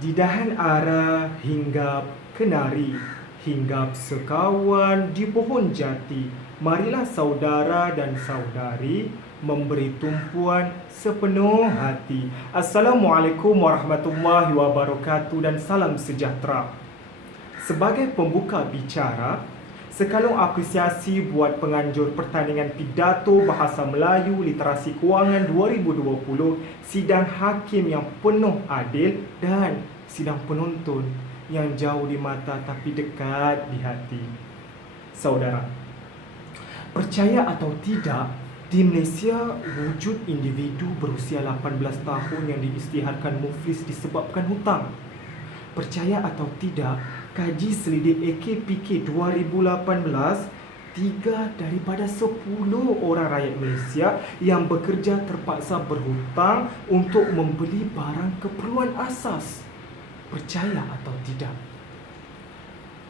Di dahan ara hinggap kenari, hinggap sekawan di pohon jati. Marilah saudara dan saudari memberi tumpuan sepenuh hati. Assalamualaikum warahmatullahi wabarakatuh dan salam sejahtera. Sebagai pembuka bicara, sekalung apresiasi buat penganjur pertandingan pidato Bahasa Melayu Literasi Kewangan 2020, sidang hakim yang penuh adil dan sidang penonton yang jauh di mata tapi dekat di hati. Saudara, percaya atau tidak, di Malaysia wujud individu berusia 18 tahun yang diisytiharkan muflis disebabkan hutang. Percaya atau tidak, kaji selidik AKPK 2018, 3 daripada 10 orang rakyat Malaysia yang bekerja terpaksa berhutang untuk membeli barang keperluan asas. Percaya atau tidak?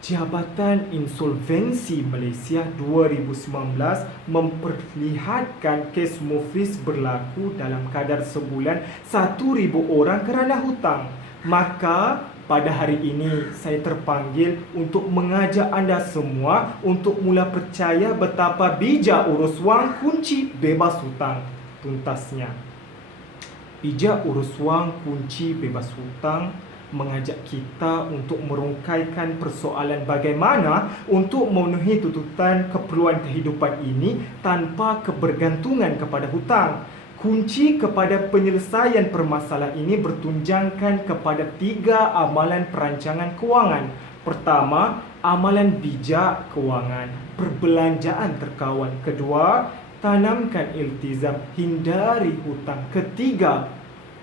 Jabatan Insolvensi Malaysia 2019 memperlihatkan kes muflis berlaku dalam kadar sebulan 1,000 orang kerana hutang. Maka pada hari ini saya terpanggil untuk mengajak anda semua untuk mula percaya betapa bijak urus wang kunci bebas hutang. Tuntasnya, bijak urus wang kunci bebas hutang mengajak kita untuk merungkaikan persoalan bagaimana untuk memenuhi tuntutan keperluan kehidupan ini tanpa kebergantungan kepada hutang. Kunci kepada penyelesaian permasalahan ini bertunjangkan kepada 3 amalan perancangan kewangan. Pertama, amalan bijak kewangan, perbelanjaan terkawal. Kedua, tanamkan iltizam, hindari hutang. Ketiga,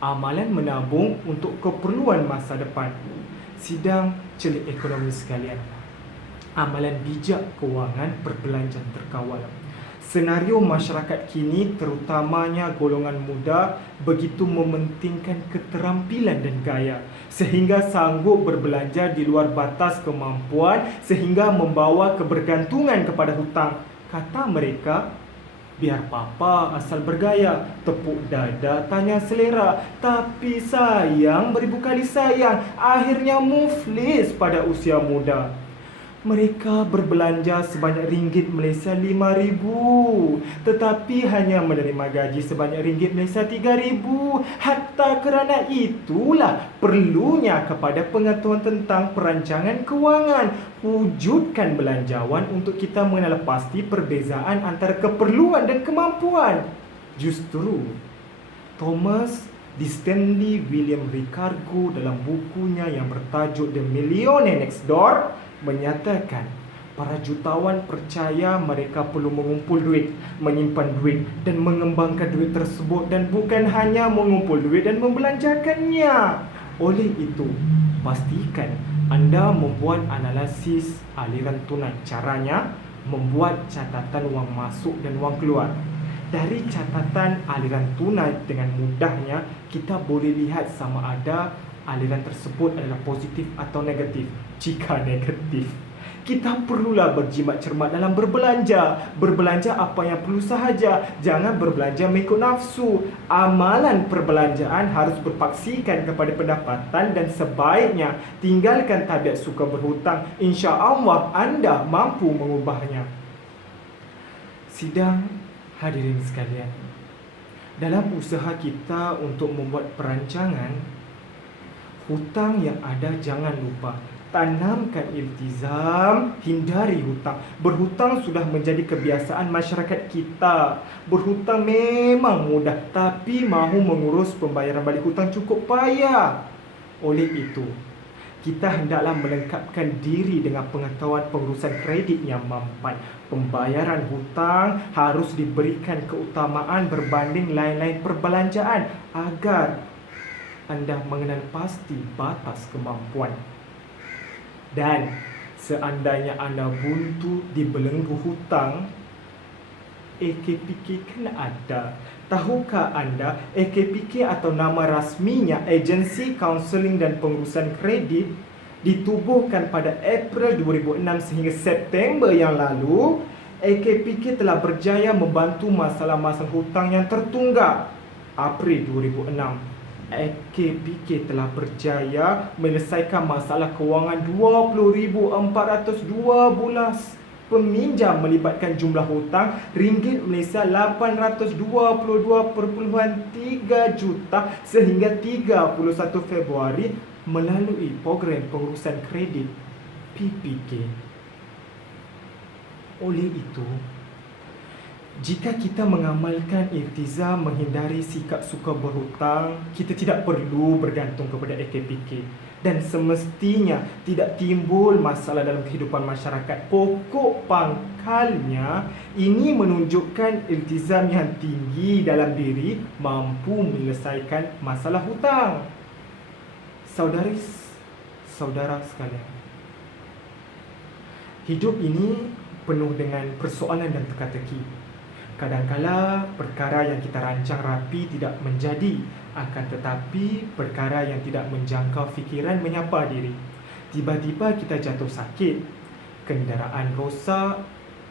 amalan menabung untuk keperluan masa depan. Sidang celik ekonomi sekalian, amalan bijak kewangan, perbelanjaan terkawal. Senario masyarakat kini, terutamanya golongan muda, begitu mementingkan keterampilan dan gaya sehingga sanggup berbelanja di luar batas kemampuan sehingga membawa kebergantungan kepada hutang. Kata mereka, biar papa asal bergaya, tepuk dada tanya selera, tapi sayang beribu kali sayang, akhirnya muflis pada usia muda. Mereka berbelanja sebanyak ringgit Malaysia 5,000, tetapi hanya menerima gaji sebanyak ringgit Malaysia 3,000. Hatta kerana itulah perlunya kepada pengetahuan tentang perancangan kewangan. Wujudkan belanjawan untuk kita mengenal pasti perbezaan antara keperluan dan kemampuan. Justru Thomas D. Stanley William Ricardo dalam bukunya yang bertajuk The Millionaire Next Door menyatakan para jutawan percaya mereka perlu mengumpul duit, menyimpan duit dan mengembangkan duit tersebut dan bukan hanya mengumpul duit dan membelanjakannya. Oleh itu, pastikan anda membuat analisis aliran tunai. Caranya, membuat catatan wang masuk dan wang keluar. Dari catatan aliran tunai, dengan mudahnya kita boleh lihat sama ada aliran tersebut adalah positif atau negatif. Jika negatif, kita perlulah berjimat cermat dalam berbelanja. Berbelanja apa yang perlu sahaja. Jangan berbelanja mengikut nafsu. Amalan perbelanjaan harus berpaksikan kepada pendapatan dan sebaiknya tinggalkan tabiat suka berhutang. InsyaAllah anda mampu mengubahnya. Sidang hadirin sekalian, dalam usaha kita untuk membuat perancangan hutang yang ada, jangan lupa tanamkan iltizam, hindari hutang. Berhutang sudah menjadi kebiasaan masyarakat kita. Berhutang memang mudah, tapi mahu mengurus pembayaran balik hutang cukup payah. Oleh itu, kita hendaklah melengkapkan diri dengan pengetahuan pengurusan kredit yang mampan. Pembayaran hutang harus diberikan keutamaan berbanding lain-lain perbelanjaan agar anda mengenal pasti batas kemampuan. Dan seandainya anda buntu di belenggu hutang, AKPK kena ada. Tahukah anda AKPK atau nama rasminya Agensi Kaunseling dan Pengurusan Kredit ditubuhkan pada April 2006 sehingga September yang lalu. AKPK telah berjaya membantu masalah-masalah hutang yang tertunggak. April 2006, AKPK telah berjaya menyelesaikan masalah kewangan 20,412 peminjam melibatkan jumlah hutang ringgit Malaysia 822.3 juta sehingga 31 Februari melalui program pengurusan kredit PPK. Oleh itu, jika kita mengamalkan iltizam menghindari sikap suka berhutang, kita tidak perlu bergantung kepada AKPK dan semestinya tidak timbul masalah dalam kehidupan masyarakat. Pokok pangkalnya, ini menunjukkan iltizam yang tinggi dalam diri mampu menyelesaikan masalah hutang. Saudara sekalian, hidup ini penuh dengan persoalan dan teka-teki. Kadangkala perkara yang kita rancang rapi tidak menjadi, akan tetapi perkara yang tidak menjangkau fikiran menyapa diri. Tiba-tiba kita jatuh sakit, kenderaan rosak,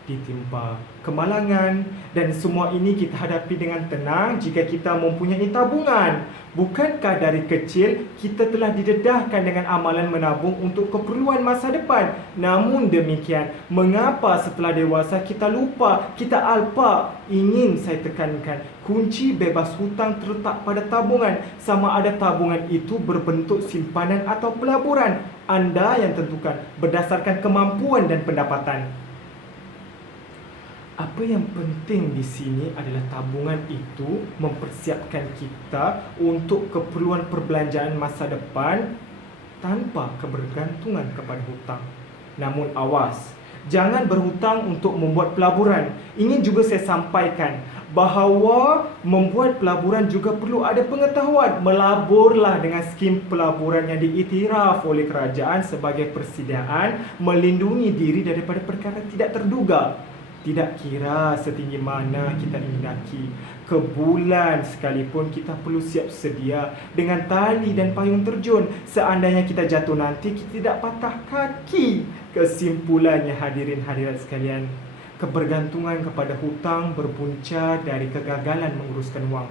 ditimpa kemalangan, dan semua ini kita hadapi dengan tenang jika kita mempunyai tabungan. Bukankah dari kecil kita telah didedahkan dengan amalan menabung untuk keperluan masa depan? Namun demikian, mengapa setelah dewasa kita lupa, kita alpa? Ingin saya tekankan, kunci bebas hutang terletak pada tabungan. Sama ada tabungan itu berbentuk simpanan atau pelaburan, anda yang tentukan berdasarkan kemampuan dan pendapatan. Apa yang penting di sini adalah tabungan itu mempersiapkan kita untuk keperluan perbelanjaan masa depan tanpa kebergantungan kepada hutang. Namun awas, jangan berhutang untuk membuat pelaburan. Ingin juga saya sampaikan bahawa membuat pelaburan juga perlu ada pengetahuan. Melaburlah dengan skim pelaburan yang diiktiraf oleh kerajaan sebagai persediaan melindungi diri daripada perkara tidak terduga. Tidak kira setinggi mana kita ingin daki ke bulan sekalipun, kita perlu siap sedia dengan tali dan payung terjun. Seandainya kita jatuh nanti, kita tidak patah kaki. Kesimpulannya hadirin hadirat sekalian, kebergantungan kepada hutang berpunca dari kegagalan menguruskan wang.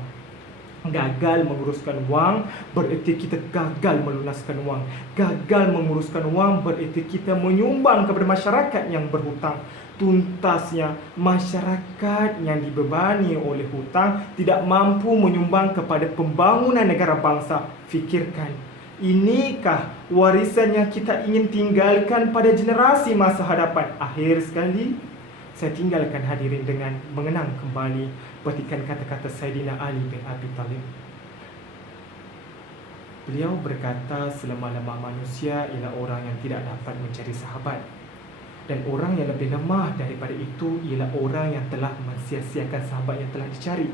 Gagal menguruskan wang bererti kita gagal melunaskan wang. Gagal menguruskan wang bererti kita menyumbang kepada masyarakat yang berhutang. Tuntasnya, masyarakat yang dibebani oleh hutang tidak mampu menyumbang kepada pembangunan negara bangsa. Fikirkan, inikah warisan yang kita ingin tinggalkan pada generasi masa hadapan? Akhir sekali, saya tinggalkan hadirin dengan mengenang kembali petikan kata-kata Saidina Ali bin Abi Talib. Beliau berkata, selama-lama manusia ialah orang yang tidak dapat mencari sahabat, dan orang yang lebih lemah daripada itu ialah orang yang telah mensia-siakan sahabat yang telah dicari.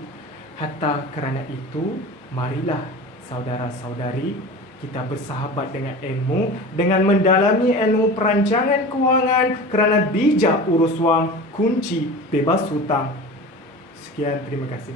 Hatta kerana itu, marilah saudara-saudari kita bersahabat dengan ilmu, dengan mendalami ilmu perancangan kewangan, kerana bijak urus wang kunci bebas hutang. Sekian, terima kasih.